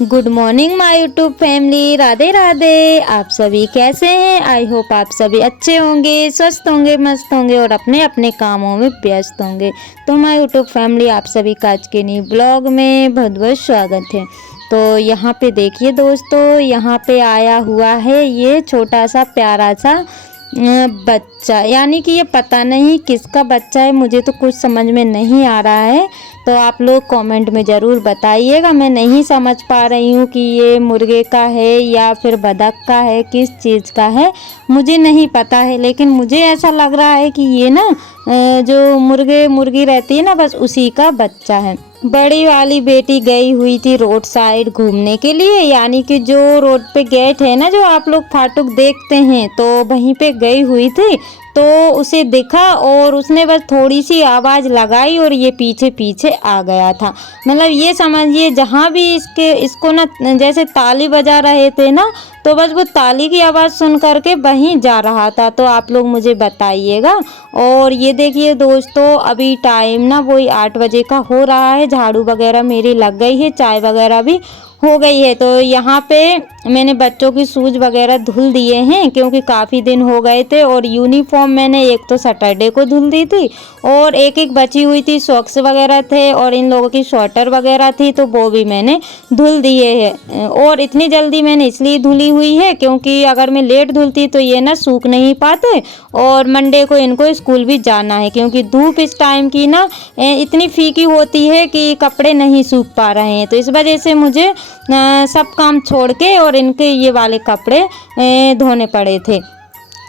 Good morning my YouTube family. Radhe Radhe. आप सभी कैसे हैं? आई होप आप सभी अच्छे होंगे, स्वस्थ होंगे, मस्त होंगे और अपने अपने कामों में व्यस्त होंगे। तो माय यूट्यूब फैमिली, आप सभी का आज के न्यू ब्लॉग में बहुत बहुत स्वागत है। तो यहाँ पे देखिए दोस्तों, यहाँ पे आया हुआ है ये छोटा सा प्यारा सा बच्चा, यानी कि ये पता नहीं किसका बच्चा है, मुझे तो कुछ समझ में नहीं आ रहा है। तो आप लोग कमेंट में ज़रूर बताइएगा। मैं नहीं समझ पा रही हूँ कि ये मुर्गे का है या फिर बतख का है, किस चीज़ का है मुझे नहीं पता है। लेकिन मुझे ऐसा लग रहा है कि ये ना जो मुर्गे मुर्गी रहती है ना, बस उसी का बच्चा है। बड़ी वाली बेटी गई हुई थी रोड साइड घूमने के लिए, यानी कि जो रोड पे गेट है ना, जो आप लोग फाटक देखते हैं, तो वहीं पे गई हुई थी। तो उसे दिखा और उसने बस थोड़ी सी आवाज़ लगाई और ये पीछे पीछे आ गया था। मतलब ये समझिए, जहाँ भी इसको ना जैसे ताली बजा रहे थे ना, तो बस वो ताली की आवाज़ सुन करके वहीं जा रहा था। तो आप लोग मुझे बताइएगा। और ये देखिए दोस्तों, अभी टाइम ना वही 8 बजे का हो रहा है। झाड़ू वगैरह मेरी लग गई है, चाय वगैरह भी हो गई है। तो यहाँ पे मैंने बच्चों की शूज वगैरह धुल दिए हैं, क्योंकि काफ़ी दिन हो गए थे। और यूनिफॉर्म मैंने एक तो सैटरडे को धुल दी थी और एक एक बची हुई थी, सॉक्स वगैरह थे और इन लोगों की स्वेटर वगैरह थी, तो वो भी मैंने धुल दिए हैं। और इतनी जल्दी मैंने इसलिए धुली हुई है क्योंकि अगर मैं लेट धुलती तो ये ना सूख नहीं पाते और मंडे को इनको स्कूल भी जाना है, क्योंकि धूप इस टाइम की ना इतनी फीकी होती है कि कपड़े नहीं सूख पा रहे हैं। तो इस वजह से मुझे सब काम छोड़ के और इनके ये वाले कपड़े धोने पड़े थे।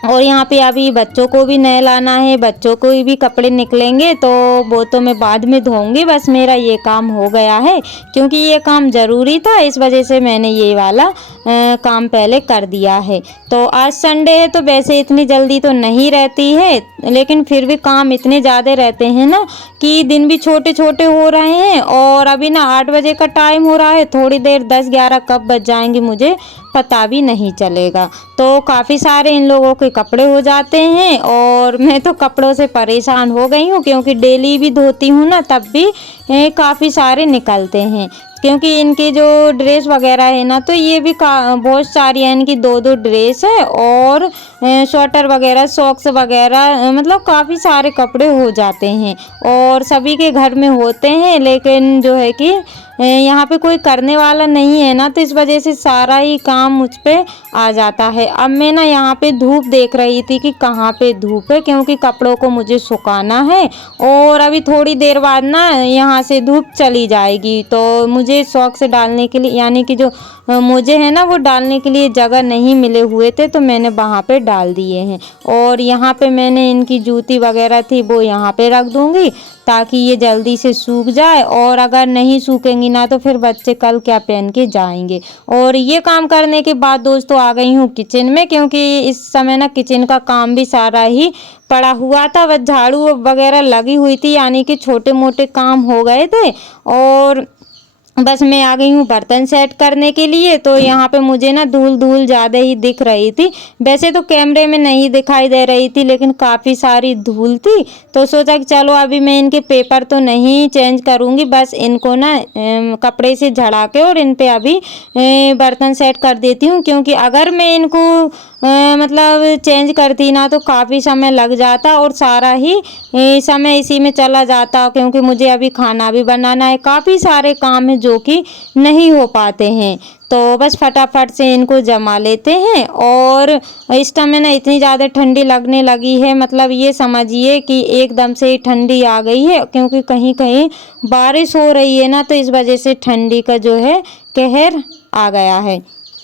और यहाँ पे अभी बच्चों को भी नहलाना है, बच्चों को भी कपड़े निकलेंगे, तो वो तो मैं बाद में धोऊंगी। बस मेरा ये काम हो गया है, क्योंकि ये काम ज़रूरी था, इस वजह से मैंने ये वाला काम पहले कर दिया है। तो आज संडे है, तो वैसे इतनी जल्दी तो नहीं रहती है, लेकिन फिर भी काम इतने ज़्यादा रहते हैं ना कि दिन भी छोटे छोटे हो रहे हैं। और अभी ना 8 बजे का टाइम हो रहा है, थोड़ी देर 10-11 कब बज जाएंगे मुझे पता भी नहीं चलेगा। तो काफ़ी सारे इन लोगों के कपड़े हो जाते हैं और मैं तो कपड़ों से परेशान हो गई हूँ, क्योंकि डेली भी धोती हूँ ना, तब भी काफ़ी सारे निकलते हैं। क्योंकि इनकी जो ड्रेस वगैरह है ना, तो ये भी बहुत सारी है, इनकी 2-2 ड्रेस है और स्वेटर वगैरह, सॉक्स वगैरह, मतलब काफ़ी सारे कपड़े हो जाते हैं और सभी के घर में होते हैं। लेकिन जो है कि यहाँ पे कोई करने वाला नहीं है ना, तो इस वजह से सारा ही काम मुझ पे आ जाता है। अब मैं ना यहाँ पे धूप देख रही थी कि कहाँ पे धूप है, क्योंकि कपड़ों को मुझे सुखाना है और अभी थोड़ी देर बाद ना यहाँ से धूप चली जाएगी। तो मुझे सॉक्स डालने के लिए, यानी कि जो मोजे हैं ना, वो डालने के लिए जगह नहीं मिले हुए थे, तो मैंने वहाँ पे डाल दिए हैं। और यहाँ पे मैंने इनकी जूती वगैरह थी वो यहाँ पे रख दूँगी, ताकि ये जल्दी से सूख जाए। और अगर नहीं सूखेंगी ना, तो फिर बच्चे कल क्या पहन के जाएंगे। और ये काम करने के बाद दोस्तों आ गई हूँ किचन में, क्योंकि इस समय ना किचन का काम भी सारा ही पड़ा हुआ था, बस झाड़ू वगैरह लगी हुई थी, यानी कि छोटे मोटे काम हो गए थे। और बस मैं आ गई हूँ बर्तन सेट करने के लिए। तो यहाँ पे मुझे ना धूल धूल ज़्यादा ही दिख रही थी, वैसे तो कैमरे में नहीं दिखाई दे रही थी, लेकिन काफ़ी सारी धूल थी। तो सोचा कि चलो अभी मैं इनके पेपर तो नहीं चेंज करूँगी, बस इनको ना कपड़े से झड़ा के और इन पे अभी बर्तन सेट कर देती हूँ। क्योंकि अगर मैं इनको मतलब चेंज करती ना, तो काफ़ी समय लग जाता और सारा ही समय इसी में चला जाता, क्योंकि मुझे अभी खाना भी बनाना है, काफ़ी सारे काम हैं जो कि नहीं हो पाते हैं। तो बस फटाफट से इनको जमा लेते हैं। और इस टाइम में ना इतनी ज़्यादा ठंडी लगने लगी है, मतलब ये समझिए कि एकदम से ही ठंडी आ गई है, क्योंकि कहीं कहीं बारिश हो रही है ना, तो इस वजह से ठंडी का जो है कहर आ गया है।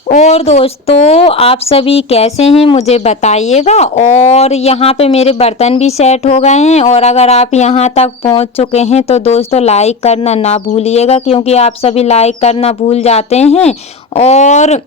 और दोस्तों, आप सभी कैसे हैं मुझे बताइएगा। और यहाँ पे मेरे बर्तन भी सेट हो गए हैं, और अगर आप यहाँ तक पहुँच चुके हैं तो दोस्तों लाइक करना ना भूलिएगा, क्योंकि आप सभी लाइक करना भूल जाते हैं और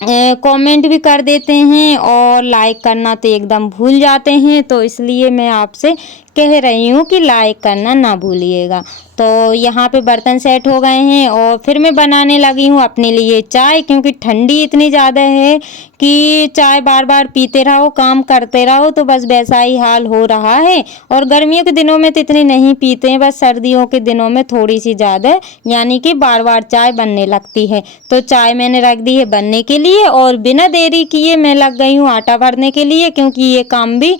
कमेंट भी कर देते हैं और लाइक करना तो एकदम भूल जाते हैं। तो इसलिए मैं आपसे कह रही हूँ कि लाइक करना ना भूलिएगा। तो यहाँ पे बर्तन सेट हो गए हैं और फिर मैं बनाने लगी हूँ अपने लिए चाय, क्योंकि ठंडी इतनी ज़्यादा है कि चाय बार बार पीते रहो, काम करते रहो, तो बस वैसा ही हाल हो रहा है। और गर्मियों के दिनों में तो इतनी नहीं पीते हैं, बस सर्दियों के दिनों में थोड़ी सी ज़्यादा, यानी कि बार बार चाय बनने लगती है। तो चाय मैंने रख दी है बनने के लिए और बिना देरी किए मैं लग गई हूँ आटा भरने के लिए, क्योंकि ये काम भी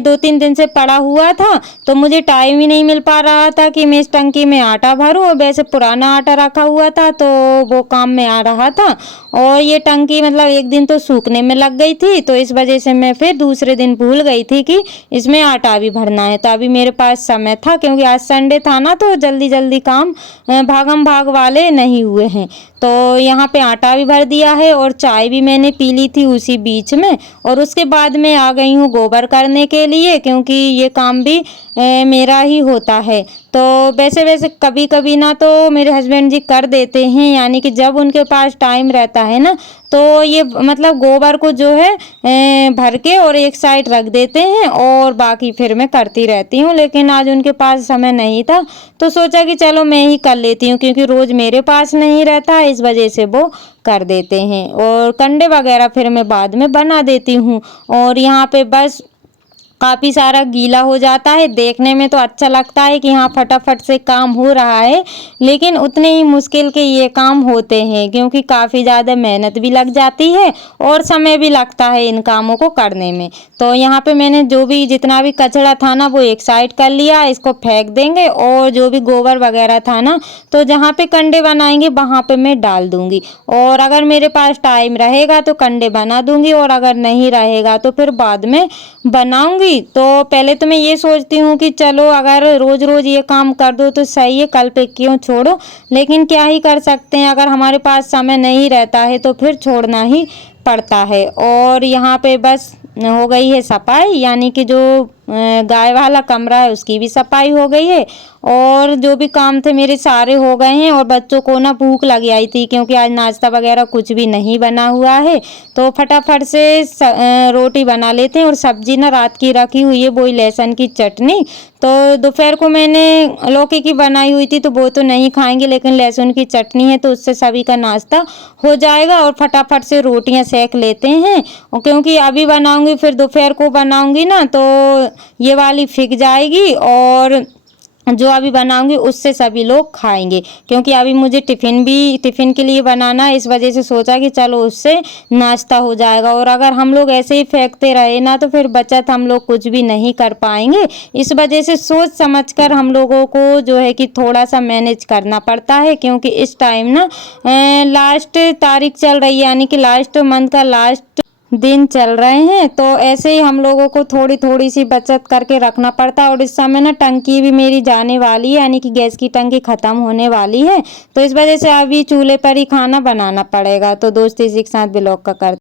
2-3 दिन से पड़ा हुआ था, तो मुझे टाइम ही नहीं मिल पा रहा था कि मैं इस टंकी में आटा भरूं। और वैसे पुराना आटा रखा हुआ था तो वो काम में आ रहा था, और ये टंकी मतलब एक दिन तो सूखने में लग गई थी, तो इस वजह से मैं फिर दूसरे दिन भूल गई थी कि इसमें आटा भी भरना है। तो अभी मेरे पास समय था, क्योंकि आज संडे था ना, तो जल्दी जल्दी काम भागम भाग वाले नहीं हुए हैं। तो यहाँ पे आटा भी भर दिया है और चाय भी मैंने पी ली थी उसी बीच में। और उसके बाद मैं आ गई हूँ गोबर करने के लिए, क्योंकि ये काम भी मेरा ही होता है। तो वैसे वैसे कभी कभी ना तो मेरे हस्बैंड जी कर देते हैं, यानी कि जब उनके पास टाइम रहता है ना, तो ये मतलब गोबर को जो है भर के और एक साइड रख देते हैं और बाकी फिर मैं करती रहती हूँ। लेकिन आज उनके पास समय नहीं था, तो सोचा कि चलो मैं ही कर लेती हूँ, क्योंकि रोज़ मेरे पास नहीं रहता, इस वजह से वो कर देते हैं। और कंडे वगैरह फिर मैं बाद में बना देती हूँ। और यहाँ पे बस काफ़ी सारा गीला हो जाता है, देखने में तो अच्छा लगता है कि हाँ फटाफट से काम हो रहा है, लेकिन उतने ही मुश्किल के ये काम होते हैं, क्योंकि काफ़ी ज़्यादा मेहनत भी लग जाती है और समय भी लगता है इन कामों को करने में। तो यहाँ पे मैंने जो भी जितना भी कचरा था ना वो एक साइड कर लिया, इसको फेंक देंगे, और जो भी गोबर वगैरह था ना, तो जहाँ पे कंडे बनाएंगे वहाँ पे मैं डाल दूँगी। और अगर मेरे पास टाइम रहेगा तो कंडे बना दूँगी, और अगर नहीं रहेगा तो फिर बाद में बनाऊँगी। तो पहले तो मैं ये सोचती हूँ कि चलो अगर रोज़ रोज़ ये काम कर दो तो सही है, कल पे क्यों छोड़ो, लेकिन क्या ही कर सकते हैं, अगर हमारे पास समय नहीं रहता है तो फिर छोड़ना ही पड़ता है। और यहाँ पे बस हो गई है सफाई, यानी कि जो गाय वाला कमरा है उसकी भी सफाई हो गई है, और जो भी काम थे मेरे सारे हो गए हैं। और बच्चों को ना भूख लगी आई थी, क्योंकि आज नाश्ता वगैरह कुछ भी नहीं बना हुआ है, तो फटाफट से रोटी बना लेते हैं। और सब्जी ना रात की रखी हुई है, वही लहसुन की चटनी। तो दोपहर को मैंने लौकी की बनाई हुई थी, तो वो तो नहीं खाएंगे, लेकिन लहसुन की चटनी है तो उससे सभी का नाश्ता हो जाएगा। और फटाफट से रोटियां सेक लेते हैं, क्योंकि अभी बनाऊंगी फिर दोपहर को बनाऊंगी ना तो ये वाली फिक जाएगी, और जो अभी बनाऊंगी उससे सभी लोग खाएंगे, क्योंकि अभी मुझे टिफ़िन के लिए बनाना है, इस वजह से सोचा कि चलो उससे नाश्ता हो जाएगा। और अगर हम लोग ऐसे ही फेंकते रहे ना तो फिर बचत हम लोग कुछ भी नहीं कर पाएंगे, इस वजह से सोच समझकर हम लोगों को जो है कि थोड़ा सा मैनेज करना पड़ता है, क्योंकि इस टाइम ना लास्ट तारीख चल रही है, यानी कि लास्ट मंथ का लास्ट दिन चल रहे हैं, तो ऐसे ही हम लोगों को थोड़ी थोड़ी सी बचत करके रखना पड़ता है। और इस समय ना टंकी भी मेरी जाने वाली है, यानी कि गैस की टंकी ख़त्म होने वाली है, तो इस वजह से अभी चूल्हे पर ही खाना बनाना पड़ेगा। तो दोस्तों इसी के साथ ब्लॉग का कर